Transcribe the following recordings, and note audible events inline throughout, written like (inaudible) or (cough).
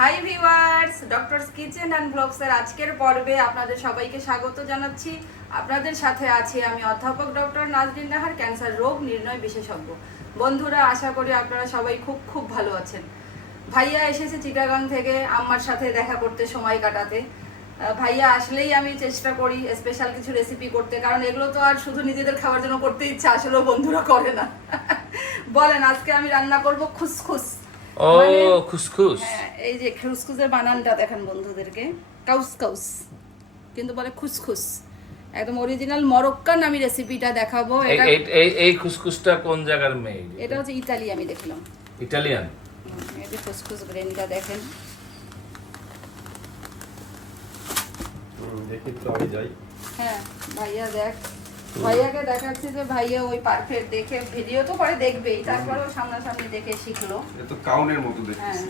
Hi viewers doctor's kitchen and ব্লগসের আজকের পর্বে আপনাদের সবাইকে স্বাগত জানাচ্ছি। আপনাদের সাথে আছি আমি অধ্যাপক ডক্টর নাজরিন নাহার ক্যান্সার রোগ নির্ণয় বিশেষজ্ঞ। বন্ধুরা, আশা করি আপনারা সবাই খুব খুব ভালো আছেন। ভাইয়া এসেছে চিটাগাং থেকে, আম্মার সাথে দেখা করতে সময় কাটাতে। ভাইয়া, আসলেই আমি চেষ্টা করি স্পেশাল কিছু রেসিপি করতে, কারণ এগুলো তো আর শুধু নিজেদের খাওয়ার জন্য করতে ইচ্ছা, আসলেও বন্ধুরা করে না। বলেন, আজকে আমি রান্না করব খুসখুস। ও মানে- খুসখুস। হ্যাঁ, এই যে খুসখুসের বানানটা দেখেন বন্ধুদেরকে। Couscous. কিন্তু বলে খুসখুস। একদম অরিজিনাল মরক্কান আমি রেসিপিটা দেখাবো। এই এটা এই- খুসখুসটা কোন জায়গার মেয়ে এটা হচ্ছে ইতালি আমি দেখলাম। ইটালিয়ান হুম, এই যে খুসখুস ব্রেনটা দেখেন। দেখি তো আমি যাই। হ্যাঁ ভাইয়া দেখ। ভাইয়াকে দেখাচ্ছি যে ভাইয়া ওই পারফেক্ট দেখে ভিডিও তো পরে দেখবেই তারপরেও সামনাসামনি দেখে শিখলো। এটা তো কাউনের মতো হ্যাঁ। দেখতেছি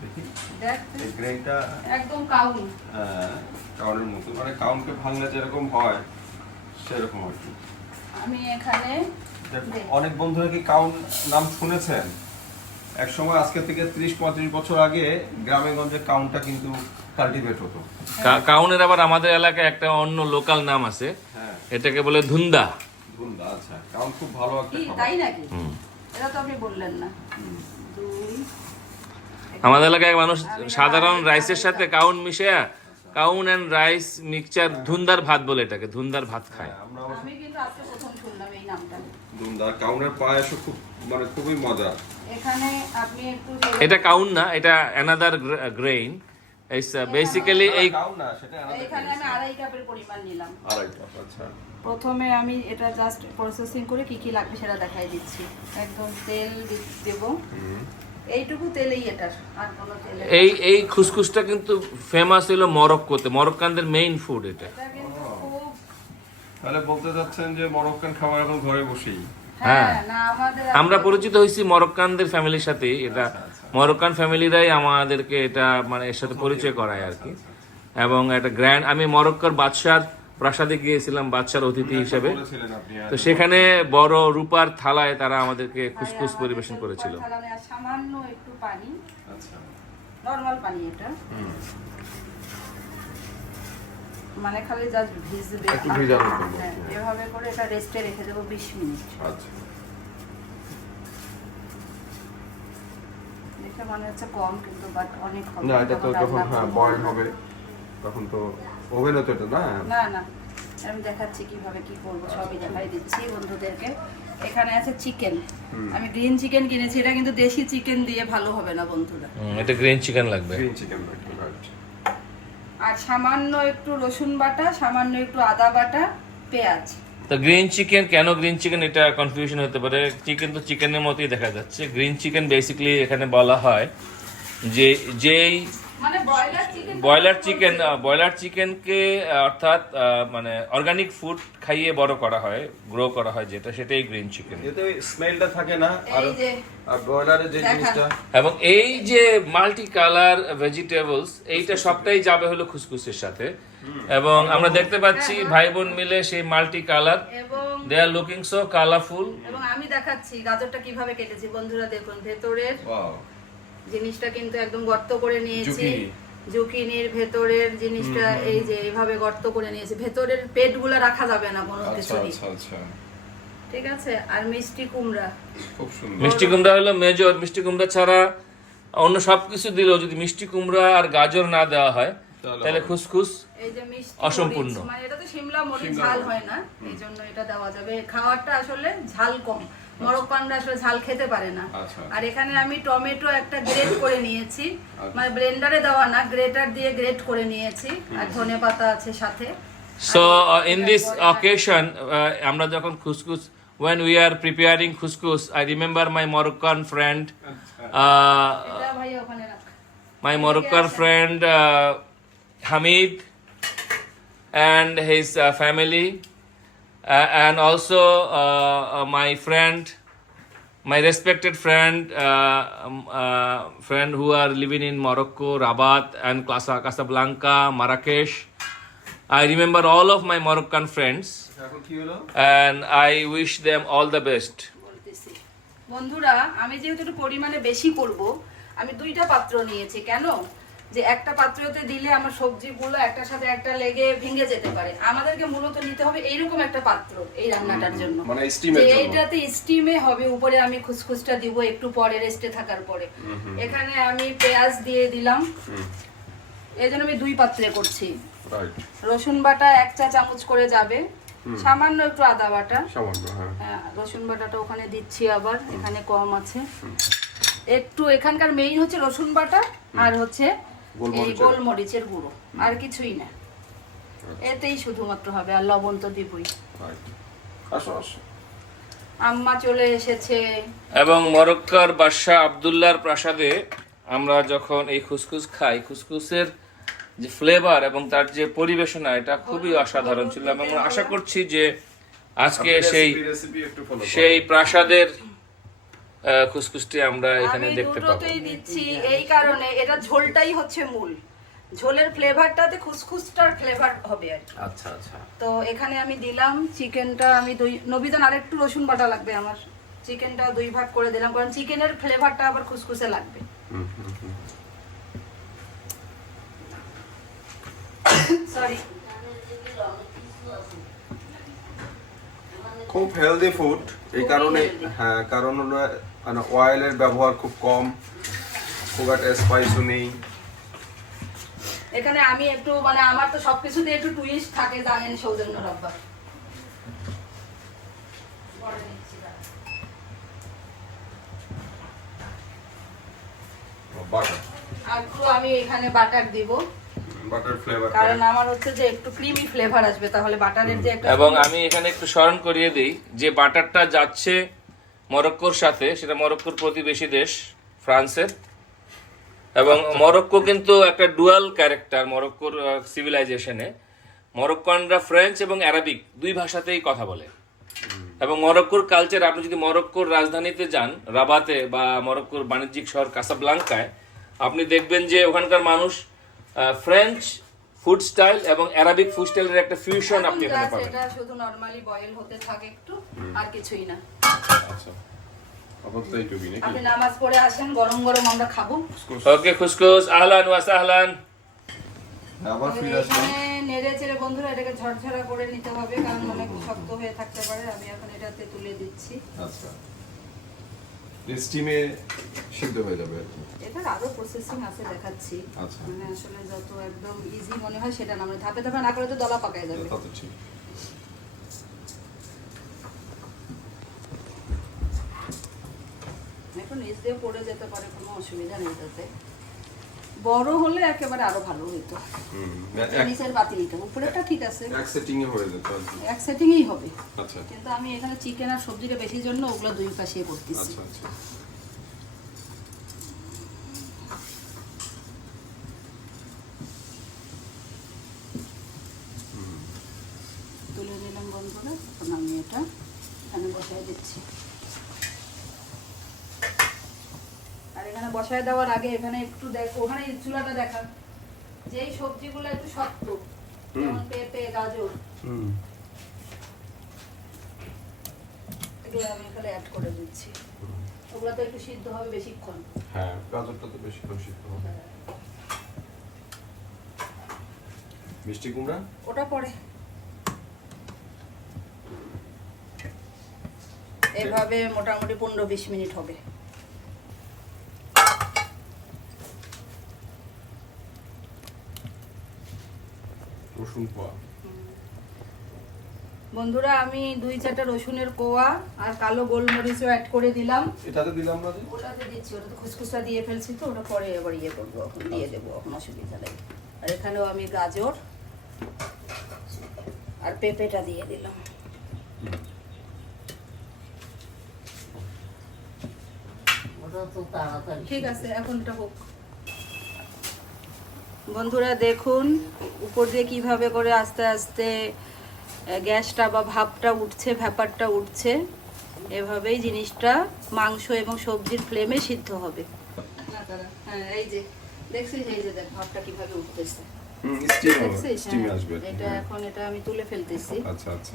দেখি দেখ গ্রেনটা একদম কাউন। কাউনের মতো। মানে কাউনকে ভাঙলে যেরকম হয় সেরকম আর কি। আমি এখানে। অনেক বন্ধুরা কি কাউন নাম শুনেছেন? এক সময় আজকে থেকে ত্রিশ পঁয়ত্রিশ বছর আগে গ্রামে গঞ্জে কাউনটা কিন্তু কাল্টিভেট হতো। কাউনের আবার আমাদের এলাকায় একটা অন্য লোকাল নাম আছে। হ্যাঁ। এটাকে বলে ধুন্দা। ধুন্দা আচ্ছা। কাউন খুব ভালো একটা তাই নাকি? এটা তো আপনি বললেন না। আমাদের এলাকায় মানুষ সাধারণ রাইসের সাথে কাউন মিশিয়ে কাউন এন্ড রাইস মিক্সচার ধুন্দার ভাত বলে এটাকে ধুন্দার ভাত খায়। হ্যাঁ, অবশ্য আমি কিন্তু আজকে প্রথম শুনলাম এই নামটা। ধুন্দা। কাউনের পায়েসও খুব মানে খুবই মজা এটা কাউন না এটা অ্যানাদার গ্রেইন বেসিক্যালি এই কাউন না সেটা আলাদা এখানে আমি আড়াই কাপের পরিমাণ নিলাম। আড়াই কাপ আচ্ছা। প্রথমে আমি এটা জাস্ট প্রসেসিং করে কি কি লাগবে সেটা দেখাই দিচ্ছি। একদম তেল দেব। এইটুকু তেলেই এটার আর কোনো তেল এই এই খুসখুসটা কিন্তু ফেমাস হলো মরক্কোতে মরক্কানদের মেইন ফুড এটা। এটা তাহলে বলতে চাচ্ছেন যে মরক্কান খাবার এখন ঘরে বসেই। হ্যাঁ হ্যাঁ। আমরা পরিচিত হয়েছি মরক্কানদের ফ্যামিলির সাথে এটা আচ্ছা, আচ্ছা। মরক্কান ফ্যামিলিরাই আমাদেরকে এটা মানে এর সাথে পরিচয় করায় আর কি এবং একটা গ্র্যান্ড আমি মরক্কোর বাদশার প্রাসাদে গিয়েছিলাম বাদশার অতিথি হিসেবে হ্যাঁ। তো সেখানে বড় রূপার থালায় তারা আমাদেরকে খুসখুস পরিবেশন করেছিল সামান্য একটু পানি আচ্ছা নর্মাল পানি এটা। মানে খালি জাস্ট ভিজবে। একটু জন্য। হ্যাঁ এভাবে করে এটা রেস্টে রেখে দেবো বিশ মিনিট। আচ্ছা। দেখে মনে হচ্ছে কম কিন্তু বাট অনেক হবে। না এটা তো যখন হ্যাঁ। বয়েল হবে তখন তো ওভেনে তো এটা না? না না। আমি দেখাচ্ছি কীভাবে কি করব সবই দেখাই দিচ্ছি বন্ধুদেরকে। এখানে আছে চিকেন আমি গ্রিন চিকেন কিনেছি এটা কিন্তু দেশি চিকেন দিয়ে ভালো হবে না বন্ধুরা। এটা গ্রিন চিকেন লাগবে। গ্রিন চিকেন রাইট আর সামান্য একটু রসুন বাটা, সামান্য একটু আদা বাটা, পেঁয়াজ। তো গ্রিন চিকেন, কেন গ্রিন চিকেন? এটা কনফিউশন হতে পারে। চিকেন তো চিকেনের মতোই দেখা যাচ্ছে। গ্রিন চিকেন বেসিক্যালি এখানে বলা হয় যে, যেই ব্রয়লার চিকেন ব্রয়লার চিকেনকে অর্থাৎ মানে অর্গানিক ফুড খাইয়ে বড় করা হয় গ্রো করা হয় যেটা সেটাই গ্রিন চিকেন এতে স্মেলটা থাকে না আর যে আর ব্রয়লারের যে জিনিসটা। এবং এই যে মাল্টি কালার ভেজিটেবলস এইটা সবটাই যাবে হলো খুসখুসের সাথে। এবং আমরা দেখতে পাচ্ছি ভাই বোন মিলে সেই মাল্টি কালার এবং they are looking so colourful এবং আমি দেখাচ্ছি গাজরটা কীভাবে কেটেছি। বন্ধুরা দেখুন ভেতরের জিনিসটা কিন্তু একদম গর্ত করে নিয়েছি। জুকিনির ভেতরের জিনিসটা এই যে এইভাবে গর্ত করে নিয়েছি। ভেতরের পেটগুলো রাখা যাবে না কোনো আচ্ছা কিছুরই। আচ্ছা আচ্ছা। ঠিক আছে? আর মিষ্টি কুমড়া। খুব সুন্দর। মিষ্টি কুমড়া হলো মেজর মিষ্টি কুমড়া ছাড়া অন্য সবকিছু দিলেও যদি মিষ্টি কুমড়া আর গাজর না দেওয়া হয় তাহলে খুসখুস এই যে মিষ্টি অসম্পূর্ণ। মানে এটা তো শিমলা মরিচ ঝাল হয় না এই জন্য এটা দেওয়া যাবে। খাওয়ারটা আসলে ঝাল কম। মরক্কানরা আসলে ঝাল খেতে পারে না। আচ্ছা। আর এখানে আমি টমেটো একটা গ্রেট করে নিয়েছি। আচ্ছা। মানে ব্লেন্ডারে দেওয়া না গ্রেটার দিয়ে গ্রেট করে নিয়েছি। আর ধনে আছে সাথে। সো ইন দিস অকেশন আমরা যখন couscous when we are preparing couscous i remember my moroccan friend আচ্ছা। My uh, my friend Hamid uh, hamid and his uh, family. And also uh, uh, my friend, my respected friend, uh, um, uh, friend who are living in Morocco, Rabat, and Casa- Casablanca, Marrakesh. I remember all of my Moroccan friends, and I wish them all the best. বন্ধুরা আমি যেহেতু একটু পরিমাণে বেশি করব আমি দুইটা পাত্র নিয়েছি কেন যে একটা পাত্রতে দিলে আমার সবজিগুলো একটার সাথে একটা লেগে ভেঙে যেতে পারে। আমাদেরকে মূলত নিতে হবে এইরকম একটা পাত্র এই রান্নাটার জন্য। মানে এইটাতে স্টিমে হবে উপরে আমি খুসখুসটা দিব একটু পরে রেস্টে থাকার পরে। এখানে আমি পেঁয়াজ দিয়ে দিলাম। এই জন্য আমি দুই পাত্রে করছি। রসুন বাটা এক চা চামচ করে যাবে। সামান্য একটু আদা বাটা। হ্যাঁ। হ্যাঁ রসুন বাটাটা ওখানে দিচ্ছি আবার এখানে কম আছে। একটু এখানকার মেইন হচ্ছে রসুন বাটা আর হচ্ছে এই গোলমরিচের। গুঁড়ো আর কিছুই না। এতেই শুধুমাত্র হবে আর লবণ তো দিবই। আসো আসো। আম্মা চলে এসেছে। এবং মরক্কার বাদশাহ আবদুল্লাহর প্রাসাদে আমরা যখন এই খুসখুস খাই খুসখুসের যে ফ্লেভার এবং তার যে পরিবেশনা এটা খুবই অসাধারণ ছিল। এবং আশা করছি যে আজকে সেই রেসিপি একটু ফলো সেই প্রাসাদের খুসখুসটি আমরা এখানে দেখতে পাবো। দুটোতেই দিচ্ছি এই কারণে। এটা ঝোলটাই হচ্ছে মূল। ঝোলের ফ্লেভারটাতে খুসখুসটার ফ্লেভার হবে আর কি। আচ্ছা আচ্ছা। তো এখানে আমি দিলাম চিকেনটা আমি দুই নবীদান আরেকটু রসুন বাটা লাগবে আমার। চিকেনটা দুই ভাগ করে দিলাম কারণ চিকেনের ফ্লেভারটা আবার খুসখুসে লাগবে। সরি খুব হেলদি ফুড এই কারণে হ্যাঁ কারণ মানে অয়েলের ব্যবহার খুব কম খুব একটা স্পাইসও নেই। এখানে আমি একটু মানে আমার তো সবকিছুতে একটু টুইস্ট থাকে জানেন সৌজন্য রব্বা। একটু আমি এখানে বাটার দিব। বাটার ফ্লেভার কারণ আমার হচ্ছে যে একটু ক্রিমি ফ্লেভার আসবে তাহলে বাটারের যে একটা এবং আমি এখানে একটু স্মরণ করিয়ে দিই যে বাটারটা যাচ্ছে মরক্কোর সাথে সেটা মরক্কোর প্রতিবেশী দেশ ফ্রান্সের। এবং মরক্কো কিন্তু একটা ডুয়াল ক্যারেক্টার মরক্কোর সিভিলাইজেশনে মরক্কানরা ফ্রেঞ্চ এবং অ্যারাবিক দুই ভাষাতেই কথা বলে। এবং মরক্কোর কালচার আপনি যদি মরক্কোর রাজধানীতে যান রাবাতে বা মরক্কোর বাণিজ্যিক শহর কাসাব্লাঙ্কায় আপনি দেখবেন যে ওখানকার মানুষ ফ্রেঞ্চ ফুড স্টাইল এবং অ্যারাবিক ফুড স্টাইলের একটা ফিউশন আপনি এখানে পাবেন। এটা শুধু নরমালি বয়েল হতে থাকে একটু আর কিছুই না। আচ্ছা। আপনি নামাজ পড়ে আসেন গরম গরম আমরা খাব। ওকে খুসখুস আহলান ওয়া সাহলান। আবার ফিরে আসলাম। নেড়ে চেড়ে বন্ধুরা এটাকে ঝরঝরা করে নিতে হবে কারণ অনেক শক্ত হয়ে থাকতে পারে। আমি এখন এটাতে তুলে দিচ্ছি। আচ্ছা। স্টিমে সিদ্ধ হয়ে যাবে আর কি। এটার আরও প্রসেসিং আছে দেখাচ্ছি। আচ্ছা। মানে আসলে যত একদম ইজি মনে হয় সেটা না মানে ধাপে ধাপে না করলে তো দলা পাকায় যাবে। তা তো ঠিক। এখন নিচ দিয়ে পড়ে যেতে পারে কোনো অসুবিধা নেই তাতে। বড় হলে একেবারে আরও ভালো হইতো। হুম নিচের পাতিলটা উপরেটা ঠিক আছে। এক সেটিং এ হয়ে যেত এক সেটিংই হবে। আচ্ছা। কিন্তু আমি এখানে চিকেন আর সবজিটা বেশির জন্য ওগুলো দুই পাশে করতেছি। আচ্ছা আচ্ছা। তুলে নিলাম বন্ধুরা এখন আমি এটা এখানে বসায় দিচ্ছি আর এখানে বসায় দেওয়ার আগে এখানে একটু দেখ ওখানে চুলাটা দেখা। যেই সবজিগুলো একটু শক্ত যেমন পেঁপে গাজর। এগুলো আমি এখানে অ্যাড করে দিচ্ছি। ওগুলো তো একটু সিদ্ধ হবে বেশিক্ষণ। হ্যাঁ গাজরটা তো বেশি সিদ্ধ হবে। মিষ্টি কুমড়া? ওটা পরে। এভাবে মোটামুটি পনেরো বিশ মিনিট হবে। রসুন পোয়া বন্ধুরা আমি দুই চারটা রসুনের কোয়া আর কালো গোলমরিচও অ্যাড করে দিলাম। এটাতে দিলাম না ওটাতে দিচ্ছি ওটা তো খুসখুসা দিয়ে ফেলছি তো ওটা পরে এবার ইয়ে করব এখন দিয়ে দেবো এখন অসুবিধা নেই। আর এখানেও আমি গাজর আর পেঁপেটা দিয়ে দিলাম। ঠিক আছে এখন এটা হোক। বন্ধুরা দেখুন উপর দিয়ে কীভাবে করে আস্তে আস্তে গ্যাসটা বা ভাপটা উঠছে ভ্যাপারটা উঠছে এভাবেই জিনিসটা মাংস এবং সবজির ফ্লেমে সিদ্ধ হবে। হ্যাঁ এই যে দেখছিস এই যে দেখ ভাপটা কীভাবে উঠতেছে। হুম স্টিম দেখছিস হ্যাঁ, আসবে। এটা এখন এটা আমি তুলে ফেলতেছি। আচ্ছা আচ্ছা।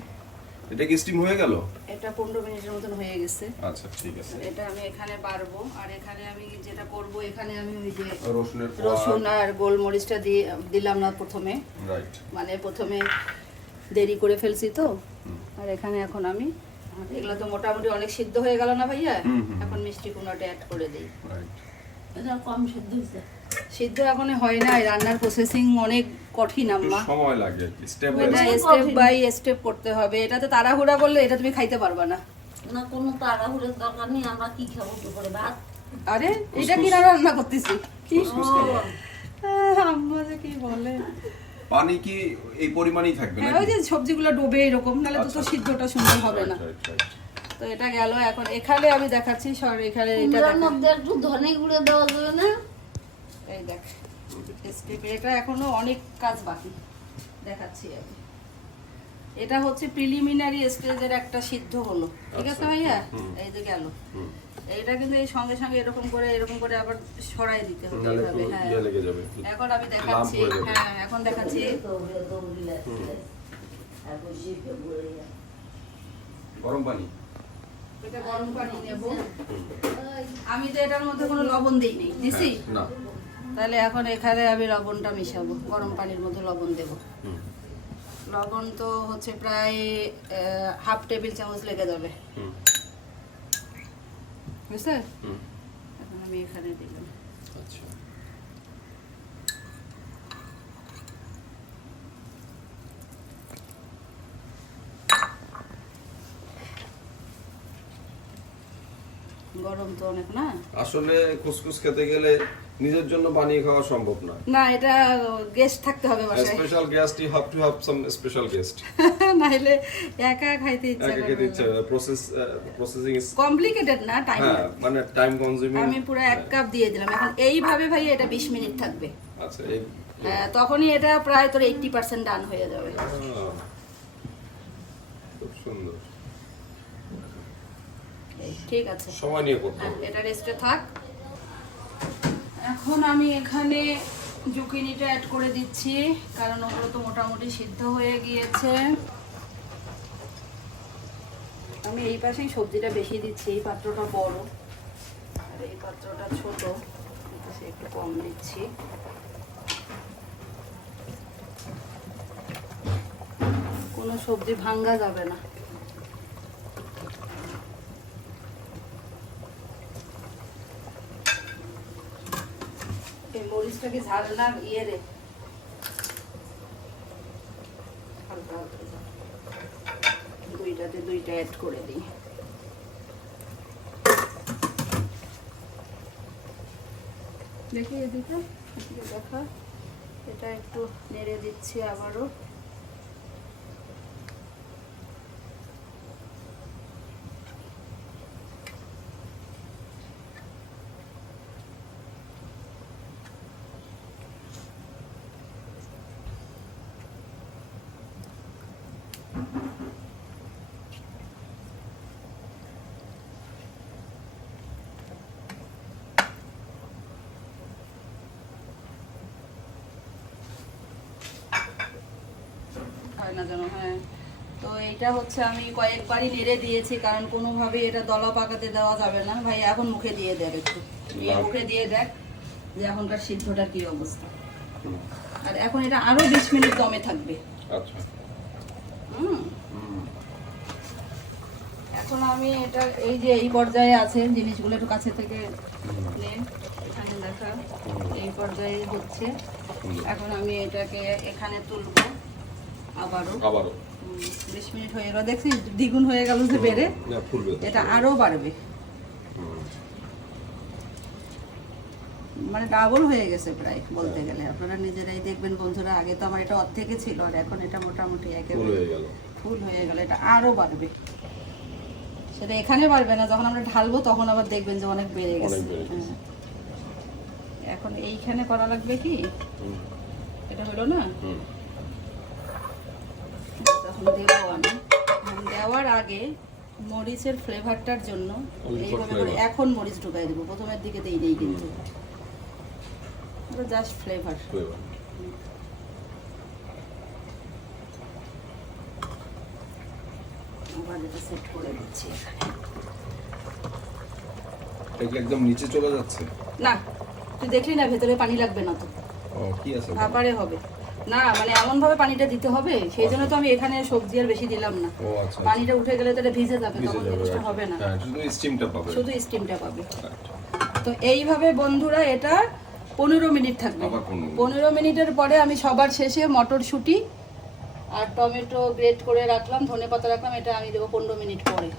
এটা কি স্টিম হয়ে গেল? এটা পনেরো মিনিটের মতন হয়ে গেছে। আচ্ছা ঠিক আছে। এটা আমি এখানে বাড়বো আর এখানে আমি যেটা করব এখানে আমি ওই যে রসুনের রসুন আর গোলমরিচটা দিয়ে দিলাম না প্রথমে। রাইট মানে প্রথমে দেরি করে ফেলছি তো। আর এখানে এখন আমি আর এগুলো তো মোটামুটি অনেক সিদ্ধ হয়ে গেল না ভাইয়া। এখন মিষ্টি কুমড়াটা অ্যাড করে দিই। রাইট এটা কম সিদ্ধ হয়েছে। সিদ্ধ এখন হয় না রান্নার প্রসেসিং অনেক কঠিন আম্মা। সময় লাগে step by step by step করতে হবে। এটাতে তাড়াহুড়া করলে এটা তুমি খাইতে পারবা না। না কোনো তাড়াহুড়োর দরকার নেই আমরা কি খাব দুপুরে ভাত? আরে এটা কি রান্না করতেছি। আহ, আম্মা যে কি বলে। পানি কি এই পরিমাণই থাকবে হ্যাঁ নাকি? ওই যে সবজিগুলো ডোবে এরকম নাহলে তো তো আচ্ছা। সিদ্ধটা সুন্দর হবে না. তো এটা গেল এখন। এখানে আমি দেখাচ্ছি সর এখানে এটা মধ্যে একটু ধনে গুঁড়ো দেওয়া যাবে না? এই দেখ স্টেপ এটা এখনও অনেক কাজ বাকি দেখাচ্ছি আমি। এটা হচ্ছে প্রিলিমিনারি স্টেজের একটা সিদ্ধ হলো। ঠিক আছে আচ্ছা, ভাইয়া? এই যে গেল। এইটা কিন্তু এই সঙ্গে সঙ্গে এরকম করে এরকম করে আবার সরাই দিতে হবে এইভাবে, হ্যাঁ। ইয়ে এখন আমি দেখাচ্ছি। হ্যাঁ এখন দেখাচ্ছি। গরম পানি। এটা গরম পানি নেব। আমি তো এটার মধ্যে কোনো লবণ দিই নেই দিছি না। তাহলে এখন এখানে আমি লবণটা মিশাবো গরম পানির মধ্যে লবণ দেব। লবণ তো হচ্ছে প্রায় হাফ টেবিল চামচ লেগে যাবে। হুম, বুঝতে এখন আমি এখানে দিলাম আচ্ছা। গরম তো অনেক না? আসলে কুসকুস খেতে গেলে নিজের জন্য বানিয়ে খাওয়া সম্ভব না। না এটা গেস্ট থাকতে হবে বাসায়। Special guest you have to have some special guest নাহলে একা খাইতে ইচ্ছা একে খেতে ইচ্ছে প্রসেস প্রসেসিং ইজ কমপ্লিকেটেড না টাইম হ্যাঁ মানে টাইম কনজিউমিং আমি পুরো এক কাপ দিয়ে দিলাম। এখন এইভাবে ভাই এটা বিশ মিনিট থাকবে। আচ্ছা এই হ্যাঁ, তখনই এটা প্রায় তোর এইটটি পার্সেন্ট ডান হয়ে যাবে। খুব সুন্দর। ঠিক আছে। সময় নিয়ে করতে হ্যাঁ, এটা রেস্টে থাক। এখন আমি এখানে জুকিনিটা অ্যাড করে দিচ্ছি, কারণ ওগুলো তো মোটামুটি সিদ্ধ হয়ে গিয়েছে। আমি এই পাশেই সবজিটা বেশি দিচ্ছি, এই পাত্রটা বড়। আর এই পাত্রটা ছোট একটু কম দিচ্ছি। কোনো সবজি ভাঙ্গা যাবে না। এই মরিচটা ঝাল ইয়ে রে। হালকা হালকা দুইটাতে দুইটা অ্যাড করে দিই। দেখি এদিকে দেখা। এটা একটু নেড়ে দিচ্ছি আবারও। যেন হ্যাঁ। তো এটা হচ্ছে আমি কয়েকবারই নেড়ে দিয়েছি কারণ কোনোভাবেই এটা দলা পাকাতে দেওয়া যাবে না। ভাই এখন মুখে দিয়ে দেখ একটু। মুখে দিয়ে দেখ যে এখনকার সিদ্ধটার কি অবস্থা। আর এখন এটা আরও বিশ মিনিট দমে থাকবে। আচ্ছা। হুম। এখন আমি এটা এই যে এই পর্যায়ে আছে জিনিসগুলো একটু কাছে থেকে নে এখানে দেখা। এই পর্যায়ে হচ্ছে। এখন আমি এটাকে এখানে তুলবো। আবারও। আবারও। হুম, বিশ মিনিট হয়ে গেল। দেখছি দ্বিগুণ হয়ে গেল যে বেড়ে। এটা আরও বাড়বে। মানে ডাবল হয়ে গেছে প্রায় বলতে গেলে। আপনারা নিজেরাই দেখবেন বন্ধুরা আগে তো আমার এটা অর্ধেকে ছিল আর এখন এটা মোটামুটি ফুল একেবারে হয়ে গেল। ফুল হয়ে গেল। এটা আরও বাড়বে। সেটা এখানে বাড়বে না। যখন আমরা ঢালবো তখন আবার দেখবেন যে অনেক বেড়ে গেছে। হ্যাঁ। এখন এইখানে করা লাগবে কি? এটা হলো না? দেবো আমি। দেওয়ার আগে মরিচের ফ্লেভারটার জন্য এইভাবে করে এখন মরিচ ঢুকাই দেবো। প্রথমের দিকে দেই নেই কিন্তু। Just flavour flavor। ভাজাটা সেট করে দিচ্ছি। এখানে একদম নিচে চলে যাচ্ছে? না তুই দেখলি না ভেতরে পানি লাগবে না তো। ও কি আছে? ভাপারে হবে। না মানে এমন ভাবে পানিটা দিতে হবে সেই জন্য তো আমি এখানে সবজি আর বেশি দিলাম না। আচ্ছা পানিটা উঠে গেলে তো এটা ভিজে যাবে তখন জিনিসটা হবে না। হ্যাঁ শুধু স্টিমটা পাবে। শুধু স্টিমটা পাবে। তো এইভাবে বন্ধুরা এটা পনেরো মিনিট থাকবে। আবার 15 মিনিট। পনেরো মিনিটের পরে আমি সবার শেষে মটরশুঁটি আর টমেটো গ্রেট করে রাখলাম ধনে পাতা রাখলাম এটা আমি দেবো পনেরো মিনিট পরে।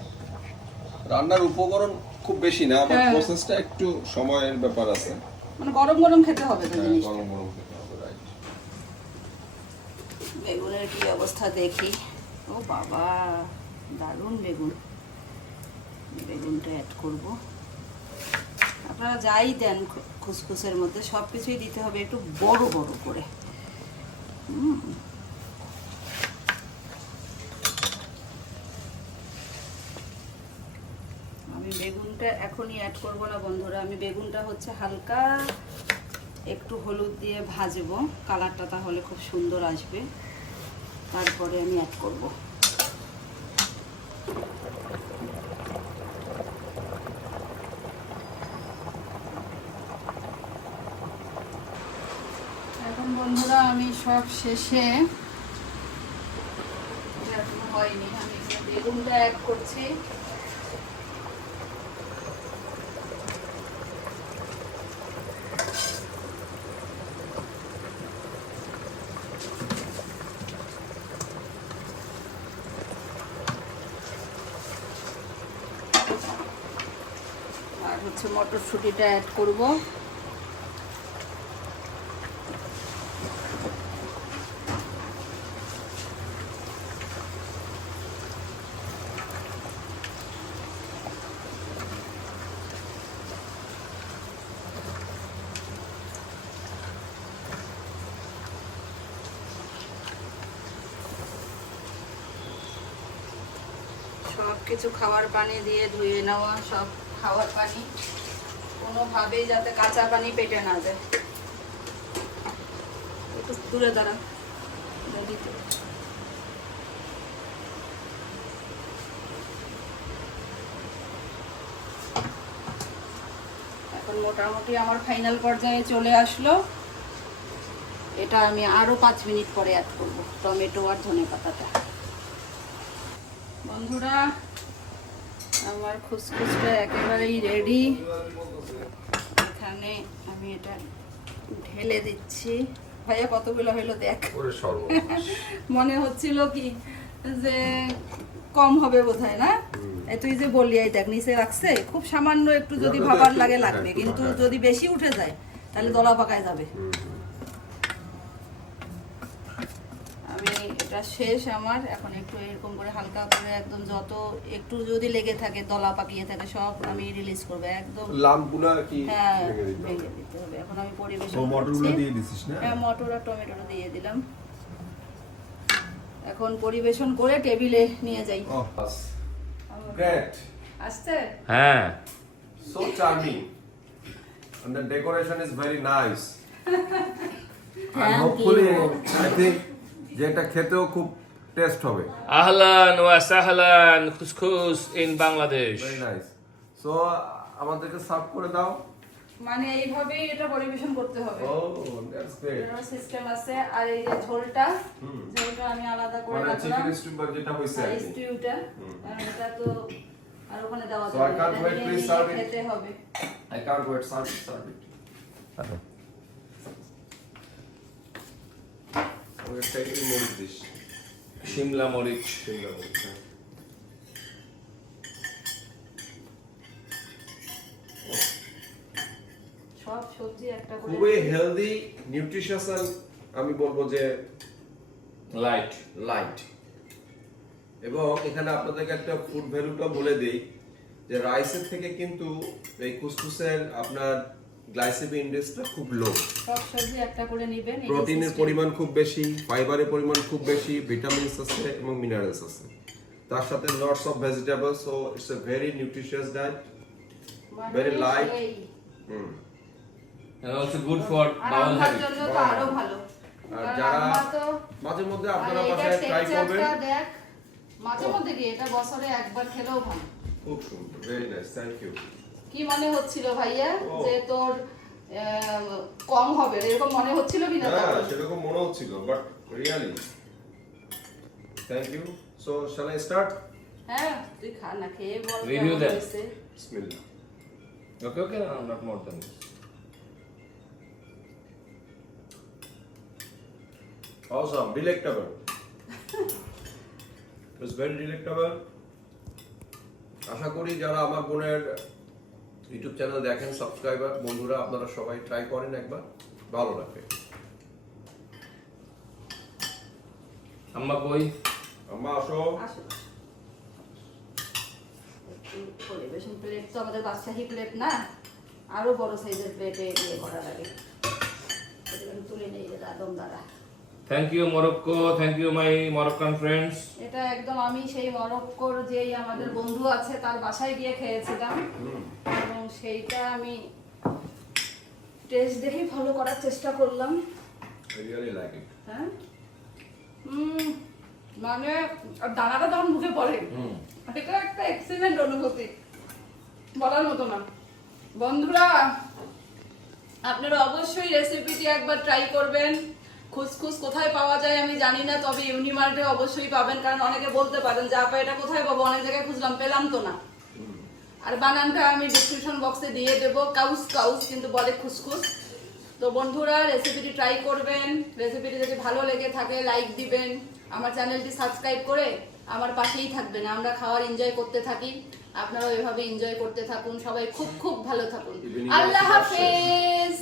রান্নার উপকরণ খুব বেশি না হ্যাঁ। প্রসেসটা একটু সময়ের ব্যাপার আছে। মানে গরম গরম খেতে হবে তো হ্যাঁ জিনিসটা। গরম গরম। বেগুনের কি অবস্থা দেখি? ও বাবা, দারুণ বেগুন। বেগুনটা অ্যাড করব। আপনারা যাই দেন খুসখুসের মধ্যে, সব কিছুই দিতে হবে একটু বড় বড় করে। হুম। আমি বেগুনটা এখনই অ্যাড করব না বন্ধুরা, আমি বেগুনটা হচ্ছে হালকা একটু হলুদ দিয়ে ভাজবো। কালারটা তাহলে খুব সুন্দর আসবে। তারপরে আমি অ্যাড করব। এখন বন্ধুরা আমি সব শেষে হয়নি আমি বেগুনটা অ্যাড করছি আর হচ্ছে মটরশুঁটিটা অ্যাড করব। সব কিছু খাওয়ার পানি দিয়ে ধুয়ে নেওয়া সব খাওয়ার পানি। কোনোভাবেই যাতে কাঁচা পানি পেটে না যায়। একটু দূরে দাঁড়া। এখন মোটামুটি আমার ফাইনাল পর্যায়ে চলে আসলো। এটা আমি আরও পাঁচ মিনিট পরে অ্যাড করব, টমেটো আর ধনে পাতাটা। বন্ধুরা, আমার খুসখুসটা একেবারেই রেডি এখানে আমি এটা ঢেলে দিচ্ছি। ভাইয়া কতগুলো হইল দেখ। (laughs) মনে হচ্ছিল কি যে কম হবে বোধহয় না? তুই যে বললি এই দেখ নিচে রাখছে। খুব সামান্য একটু যদি ভাবার লাগে লাগবে কিন্তু যদি বেশি উঠে যায় তাহলে দলা পাকায় যাবে আমি এটা শেষ আমার। এখন একটু এরকম করে হালকা করে একদম যত একটু যদি লেগে থাকে দলা পাকিয়ে থাকে সব আমি রিলিজ করব। একদম লামগুলা কি হ্যাঁ ভেঙে দিতে হবে? এখন আমি পরিবেশন মটরগুলো। দিয়ে দিছিস না? হ্যাঁ মটর আর টমেটো দিয়ে দিলাম। এখন পরিবেশন করে টেবিলে নিয়ে যাই। ও গ্রেট আসছে? হ্যাঁ। So charming and the decoration is very nice (laughs) and hopefully you. i think যে এটা খেতেও খুব টেস্ট হবে। আহলান ওয়া সাহলান couscous in Bangladesh. Very nice so আমাদেরকে সার্ভ করে দাও। মানে এইভাবেই এটা পরিবেশন করতে হবে। ও দ্যাটস গ্রেট সিস্টেম আছে। আর এই যে ঝোলটা ঝোলটা আমি আলাদা করে মানে রাখলাম। চিকেন স্টিম যেটা হইছে আর আর স্টিউটা আর এটা তো আর ওখানে দেওয়া যাবে wait, নিয়ে please নিয়ে serve it. খেতে হবে। I can't wait serve it serve Shimla মরিচ হ্যাঁ। একটা করে খুবই হেলদি নিউট্রিশিয়াস আমি বলব যে লাইট লাইট এবং এখানে আপনাদেরকে একটা ফুড ভ্যালুটা বলে দেই যে রাইসের থেকে কিন্তু এই কুসকুসের আপনার গ্লাইসেমিক ইন্ডেক্সটা খুব লো সব সবজি একটা করে নিবেন প্রোটিনের পরিমাণ খুব বেশি ফাইবারের পরিমাণ খুব বেশি ভিটামিনস আছে এবং মিনারেলস আছে। তার সাথে lots of vegetables so it's a very nutritious diet very light. সেই। হুম। And also good for R bowel আমার habit জন্য তো আরও ভালো। আর যারা মাঝে মধ্যে আপনারা বাসায় ট্রাই করবেন। মাঝে মধ্যে কি এটা বছরে একবার খেলেও ভালো। খুব সুন্দর ভেরি নাইস থ্যাংক ইউ কি মনে হচ্ছিল ভাইয়া যে তোর কম হবে এরকম মনে হচ্ছিল কি না হ্যাঁ সেরকম মনে হচ্ছিল but really thank you so shall I start হ্যাঁ তুই খা না খেয়ে বল দেন। হয়েছে। বিসমিল্লাহ Okay, okay, no, not more than this. Awesome, delectable. (laughs) It's very delectable. আশা করি যারা আমার বোনের ইউটিউব চ্যানেল দেখেন সাবস্ক্রাইবার বন্ধুরা আপনারা সবাই ট্রাই করেন একবার ভালো লাগবে। আম্মা কই? আম্মা আসো। আসো। পরিবেশন প্লেট তো আমাদের বাদশাহী প্লেট না? আরও বড় সাইজের প্লেটে ইয়ে করা লাগে। এটা আমি তুলে নেই এটা একদম দাঁড়া thank you Morocco thank you my Moroccan friends এটা একদম আমি সেই মরক্কোর যেই আমাদের বন্ধু আছে তার বাসায় গিয়ে খেয়েছিলাম। সেইটা আমি টেস্ট দেখেই ফলো করার চেষ্টা করলাম। হ্যাঁ? মানে দানাটা যখন মুখে পড়ে। এটা একটা এক্সিলেন্ট অনুভূতি। বলার মতো না। বন্ধুরা আপনারা অবশ্যই রেসিপিটি একবার ট্রাই করবেন। খুসখুস কোথায় পাওয়া যায় আমি জানি না তবে ইউনিমার্টে অবশ্যই পাবেন কারণ অনেকে বলতে পারেন যে আপা এটা কোথায় পাবো? অনেক জায়গায় খুঁজলাম পেলাম তো না। আর বানানটা আমি ডিসক্রিপশন বক্সে দিয়ে দেবো। কাউস কাউস কিন্তু বলে খুসখুস। তো বন্ধুরা রেসিপিটি ট্রাই করবেন। রেসিপিটি যদি ভালো লেগে থাকে লাইক দিবেন। আমার চ্যানেলটি সাবস্ক্রাইব করে আমার পাশেই থাকবেন। আমরা খাওয়ার এনজয় করতে থাকি। আপনারাও এভাবে এনজয় করতে থাকুন। সবাই খুব খুব ভালো থাকুন। আল্লাহ হাফেজ!